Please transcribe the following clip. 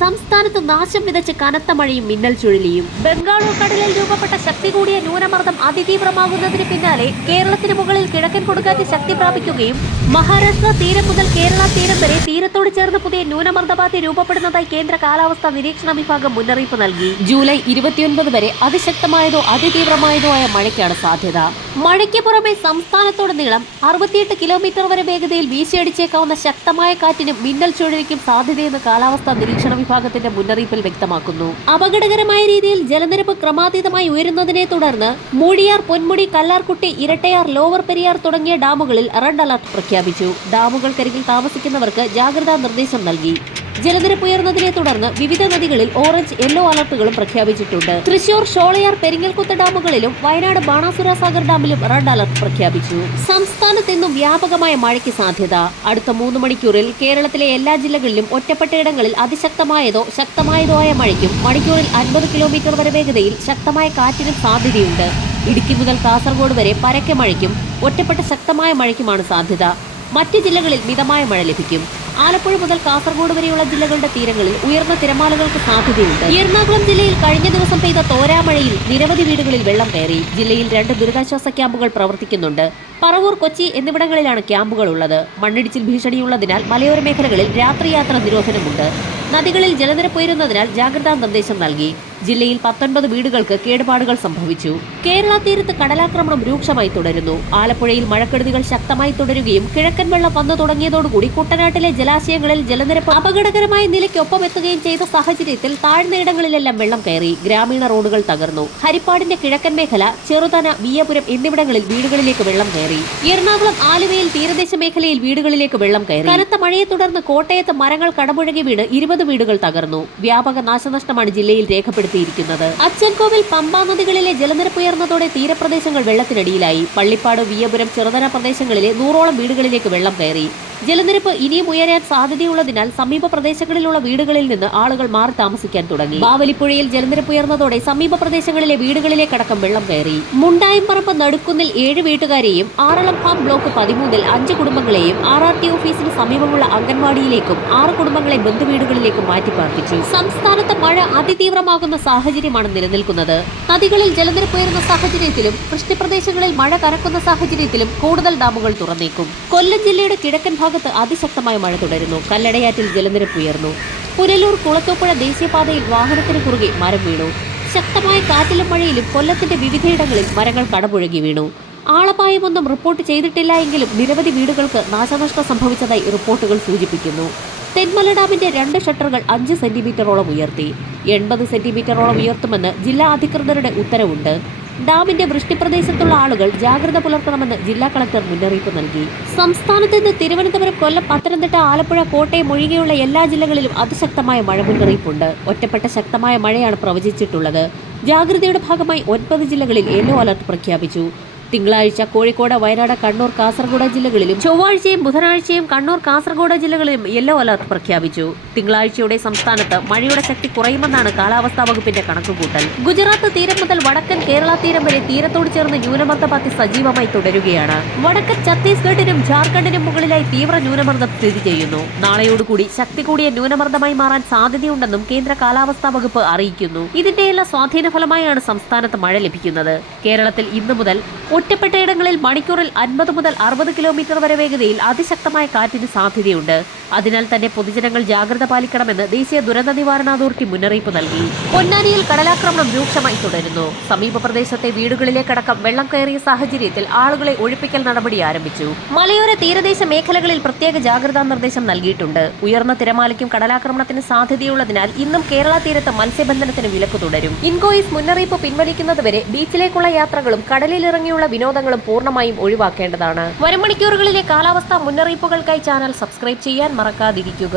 സംസ്ഥാനത്ത് നാശം വിതച്ച് കനത്ത മഴയും മിന്നൽ ചുഴലിയും. ബംഗാൾ ഉൾക്കടലിൽ രൂപപ്പെട്ട ശക്തി കൂടിയ ന്യൂനമർദ്ദം അതിതീവ്രമാകുന്നതിന് പിന്നാലെ കേരളത്തിന് മുകളിൽ കിഴക്കൻ കൊടുങ്കാറ്റ് ശക്തി പ്രാപിക്കുകയും മഹാരാഷ്ട്ര തീരം മുതൽ കേരള തീരം വരെ തീരത്തോട് ചേർന്ന് പുതിയ ന്യൂനമർദ്ദപാത്തി രൂപപ്പെടുന്നതായി കേന്ദ്ര കാലാവസ്ഥാ നിരീക്ഷണ വിഭാഗം മുന്നറിയിപ്പ് നൽകി. ജൂലൈ 29 വരെ അതിശക്തമായതോ അതിതീവ്രമായതോ ആയ മഴയ്ക്കാണ് സാധ്യത. മഴയ്ക്ക് പുറമെ സംസ്ഥാനത്തുടനീളം 68 കിലോമീറ്റർ വരെ വേഗതയിൽ വീശിയടിച്ചേക്കാവുന്ന ശക്തമായ കാറ്റിനും മിന്നൽ ചുഴലിക്കും സാധ്യതയെന്ന് കാലാവസ്ഥാ നിരീക്ഷണ വിഭാഗത്തിന്റെ മുന്നറിയിപ്പിൽ വ്യക്തമാക്കുന്നു. അപകടകരമായ രീതിയിൽ ജലനിരപ്പ് ക്രമാതീതമായി ഉയരുന്നതിനെ തുടർന്ന് മൂഴിയാർ, പൊന്മുടി, കല്ലാർകുട്ടി, ഇരട്ടയാർ, ലോവർ പെരിയാർ തുടങ്ങിയ ഡാമുകളിൽ റെഡ് അലർട്ട് പ്രഖ്യാപിച്ചു. ഡാമുകൾക്കരികിൽ താമസിക്കുന്നവർക്ക് ജാഗ്രതാ നിർദ്ദേശം നൽകി. ജലനിരപ്പ് ഉയർന്നതിനെ തുടർന്ന് വിവിധ നദികളിൽ ഓറഞ്ച്, യെല്ലോ അലർട്ടുകളും പ്രഖ്യാപിച്ചിട്ടുണ്ട്. തൃശൂർ, ഷോളയാർ, പെരിങ്ങൽകുത്ത് ഡാമുകളിലും വയനാട് ബാണാസുര സാഗർ ഡാമിലും റെഡ് അലർട്ട് പ്രഖ്യാപിച്ചു. സംസ്ഥാനത്ത് ഇന്നും വ്യാപകമായ മഴയ്ക്ക് സാധ്യത. അടുത്ത 3 മണിക്കൂറിൽ കേരളത്തിലെ എല്ലാ ജില്ലകളിലും ഒറ്റപ്പെട്ടയിടങ്ങളിൽ അതിശക്തമായതോ ശക്തമായതോ ആയ മഴയ്ക്കും മണിക്കൂറിൽ 50 കിലോമീറ്റർ വരെ വേഗതയിൽ ശക്തമായ കാറ്റിനും സാധ്യതയുണ്ട്. ഇടുക്കി മുതൽ കാസർഗോഡ് വരെ പരക്കെ മഴയ്ക്കും ഒറ്റപ്പെട്ട ശക്തമായ മഴയ്ക്കുമാണ് സാധ്യത. മറ്റ് ജില്ലകളിൽ മിതമായ മഴ ലഭിക്കും. ആലപ്പുഴ മുതൽ കാസർഗോഡ് വരെയുള്ള ജില്ലകളുടെ തീരങ്ങളിൽ ഉയർന്ന തിരമാലകൾക്ക് സാധ്യതയുണ്ട്. എറണാകുളം ജില്ലയിൽ കഴിഞ്ഞ ദിവസം പെയ്ത തോരാമഴയിൽ നിരവധി വീടുകളിൽ വെള്ളം കയറി. ജില്ലയിൽ 2 ദുരിതാശ്വാസ ക്യാമ്പുകൾ പ്രവർത്തിക്കുന്നുണ്ട്. പറവൂർ, കൊച്ചി എന്നിവിടങ്ങളിലാണ് ക്യാമ്പുകൾ ഉള്ളത്. മണ്ണിടിച്ചിൽ ഭീഷണിയുള്ളതിനാൽ മലയോര മേഖലകളിൽ രാത്രിയാത്ര നിരോധനമുണ്ട്. നദികളിൽ ജലനിരപ്പ് ഉയരുന്നതിനാൽ ജാഗ്രതാ നിർദ്ദേശം നൽകി. ജില്ലയിൽ 19 വീടുകൾക്ക് കേടുപാടുകൾ സംഭവിച്ചു. കേരള തീരത്ത് കടലാക്രമണം രൂക്ഷമായി തുടരുന്നു. ആലപ്പുഴയിൽ മഴക്കെടുതികൾ ശക്തമായി തുടരുകയും കിഴക്കൻ വെള്ളം വന്നു തുടങ്ങിയതോടുകൂടി കുട്ടനാട്ടിലെ ജലാശയങ്ങളിൽ ജലനിരപ്പ് അപകടകരമായ നിലയ്ക്കൊപ്പം എത്തുകയും ചെയ്ത സാഹചര്യത്തിൽ താഴ്ന്നയിടങ്ങളിലെല്ലാം വെള്ളം കയറി. ഗ്രാമീണ റോഡുകൾ തകർന്നു. ഹരിപ്പാടിന്റെ കിഴക്കൻ മേഖല, ചെറുതന, വിയ്യപുരം എന്നിവിടങ്ങളിൽ വീടുകളിലേക്ക് വെള്ളം കയറി. എറണാകുളം, ആലുവയിൽ തീരദേശ മേഖലയിൽ വീടുകളിലേക്ക് വെള്ളം കയറി. കനത്ത മഴയെ തുടർന്ന് കോട്ടയത്ത് മരങ്ങൾ കടപുഴകി വീണ് 20 വീടുകൾ തകർന്നു. വ്യാപക നാശനഷ്ടമാണ് ജില്ലയിൽ രേഖപ്പെടുത്തിയിരിക്കുന്നത്. അച്ചൻകോവിൽ, പമ്പ നദികളിലെ ജലനിരപ്പ് ഉയർന്നതോടെ തീരപ്രദേശങ്ങൾ വെള്ളത്തിനടിയിലായി. പള്ളിപ്പാട്, വിയ്യപുരം, ചെറുതന പ്രദേശങ്ങളിലെ 100ഓളം വീടുകളിലേക്ക് വെള്ളം കയറി. ജലനിരപ്പ് ഇനിയും ഉയരാൻ സാധ്യതയുള്ളതിനാൽ സമീപ പ്രദേശങ്ങളിലുള്ള വീടുകളിൽ നിന്ന് ആളുകൾ മാറി താമസിക്കാൻ തുടങ്ങി. ബാവലിപ്പുഴയിൽ ജലനിരപ്പ് ഉയർന്നതോടെ സമീപ പ്രദേശങ്ങളിലെ വീടുകളിലേക്കടക്കം വെള്ളം കയറി. മുണ്ടായംപറമ്പ് നടുക്കുന്നിൽ 7 വീട്ടുകാരെയും ആറളം ഫാം ബ്ലോക്ക് 13-ൽ 5 കുടുംബങ്ങളെയും RRT ഓഫീസിന് സമീപമുള്ള അംഗൻവാടിയിലേക്കും 6 കുടുംബങ്ങളെ ബന്ധുവീടുകളിലേക്കും മാറ്റിപ്പാർപ്പിച്ചു. സംസ്ഥാനത്ത് മഴ അതിതീവ്രമാകുന്ന സാഹചര്യമാണ് നിലനിൽക്കുന്നത്. നദികളിൽ ജലനിരപ്പ് ഉയർന്ന സാഹചര്യത്തിലും വൃഷ്ടിപ്രദേശങ്ങളിൽ മഴ കനക്കുന്ന സാഹചര്യത്തിലും കൂടുതൽ ഡാമുകൾ തുറന്നേക്കും. കൊല്ലം ജില്ലയുടെ കിഴക്കൻ ഭാഗത്ത് അതിശക്തമായ മഴ തുടരുന്നു. കല്ലടയാറ്റിൽ ജലനിരപ്പ് ഉയർന്നു. പുനലൂർ കുളത്തൂപ്പുഴ ദേശീയപാതയിൽ വാഹനത്തിന് കുറുകെ മരം വീണു. ശക്തമായ കാറ്റിലും മഴയിലും കൊല്ലത്തിന്റെ വിവിധയിടങ്ങളിൽ മരങ്ങൾ കടപുഴകി വീണു. ആളപായമൊന്നും റിപ്പോർട്ട് ചെയ്തിട്ടില്ല എങ്കിലും നിരവധി വീടുകൾക്ക് നാശനഷ്ടം സംഭവിച്ചതായി റിപ്പോർട്ടുകൾ സൂചിപ്പിക്കുന്നു. തെന്മല ഡാമിന്റെ 2 ഷട്ടറുകൾ 5 സെന്റിമീറ്ററോളം ഉയർത്തി. 80 സെന്റിമീറ്ററോളം ഉയർത്തുമെന്ന് ജില്ലാ അധികൃതരുടെ ഉത്തരവുണ്ട്. ഡാമിന്റെ വൃഷ്ടിപ്രദേശത്തുള്ള ആളുകൾ ജാഗ്രത പുലർത്തണമെന്ന് ജില്ലാ കളക്ടർ മുന്നറിയിപ്പ് നൽകി. സംസ്ഥാനത്ത് നിന്ന് തിരുവനന്തപുരം, കൊല്ലം, പത്തനംതിട്ട, ആലപ്പുഴ, കോട്ടയം ഒഴികെയുള്ള എല്ലാ ജില്ലകളിലും അതിശക്തമായ മഴ മുന്നറിയിപ്പുണ്ട്. ഒറ്റപ്പെട്ട ശക്തമായ മഴയാണ് പ്രവചിച്ചിട്ടുള്ളത്. ജാഗ്രതയുടെ ഭാഗമായി 9 ജില്ലകളിൽ യെല്ലോ അലർട്ട് പ്രഖ്യാപിച്ചു. തിങ്കളാഴ്ച കോഴിക്കോട്, വയനാട്, കണ്ണൂർ, കാസർഗോഡ് ജില്ലകളിലും ചൊവ്വാഴ്ചയും ബുധനാഴ്ചയും കണ്ണൂർ, കാസർഗോഡ് ജില്ലകളിലും യെല്ലോ അലർട്ട് പ്രഖ്യാപിച്ചു. തിങ്കളാഴ്ചയോടെ സംസ്ഥാനത്ത് മഴയുടെ ശക്തി കുറയുമെന്നാണ് കാലാവസ്ഥാ വകുപ്പിന്റെ കണക്കുകൂട്ടൽ. ഗുജറാത്ത് തീരം മുതൽ വടക്കൻ കേരള തീരം വരെ തീരത്തോട് ചേർന്ന് ന്യൂനമർദ്ദപാത്തി സജീവമായി തുടരുകയാണ്. വടക്കൻ ഛത്തീസ്ഗഡിനും ജാർഖണ്ഡിനും മുകളിലായി തീവ്ര ന്യൂനമർദ്ദം സ്ഥിതി ചെയ്യുന്നു. നാളെയോടുകൂടി ശക്തി കൂടിയ ന്യൂനമർദ്ദമായി മാറാൻ സാധ്യതയുണ്ടെന്നും കേന്ദ്ര കാലാവസ്ഥാ വകുപ്പ് അറിയിക്കുന്നു. ഇതിന്റെയെല്ലാം സ്വാധീന ഫലമായാണ് സംസ്ഥാനത്ത് മഴ ലഭിക്കുന്നത്. കേരളത്തിൽ ഇന്നു മുതൽ ഒറ്റപ്പെട്ടയിടങ്ങളിൽ മണിക്കൂറിൽ 50 മുതൽ 60 കിലോമീറ്റർ വരെ വേഗതയിൽ അതിശക്തമായ കാറ്റിന് സാധ്യതയുണ്ട്. അതിനാൽ തന്നെ പൊതുജനങ്ങൾ ജാഗ്രത പാലിക്കണമെന്ന് ദേശീയ ദുരന്ത നിവാരണ അതോറിറ്റി മുന്നറിയിപ്പ് നൽകി. പൊന്നാനിയിൽ കടലാക്രമണം രൂക്ഷമായി തുടരുന്നു. സമീപ പ്രദേശത്തെ വീടുകളിലേക്കടക്കം വെള്ളം കയറിയ സാഹചര്യത്തിൽ ആളുകളെ ഒഴിപ്പിക്കൽ നടപടി ആരംഭിച്ചു. മലയോര തീരദേശ മേഖലകളിൽ പ്രത്യേക ജാഗ്രതാ നിർദ്ദേശം നൽകിയിട്ടുണ്ട്. ഉയർന്ന തിരമാലയ്ക്കും കടലാക്രമണത്തിന് സാധ്യതയുള്ളതിനാൽ ഇന്നും കേരള തീരത്ത് മത്സ്യബന്ധനത്തിന് വിലക്ക് തുടരും. ഇൻകോയിസ് മുന്നറിയിപ്പ് പിൻവലിക്കുന്നതുവരെ ബീച്ചിലേക്കുള്ള യാത്രകളും കടലിലിറങ്ങിയുള്ള വിനോദങ്ങളും പൂർണ്ണമായും ഒഴിവാക്കേണ്ടതാണ്. വരും മണിക്കൂറുകളിലെ കാലാവസ്ഥാ മുന്നറിയിപ്പുകൾക്കായി ചാനൽ സബ്സ്ക്രൈബ് ചെയ്യാൻ മറക്കാതിരിക്കുക.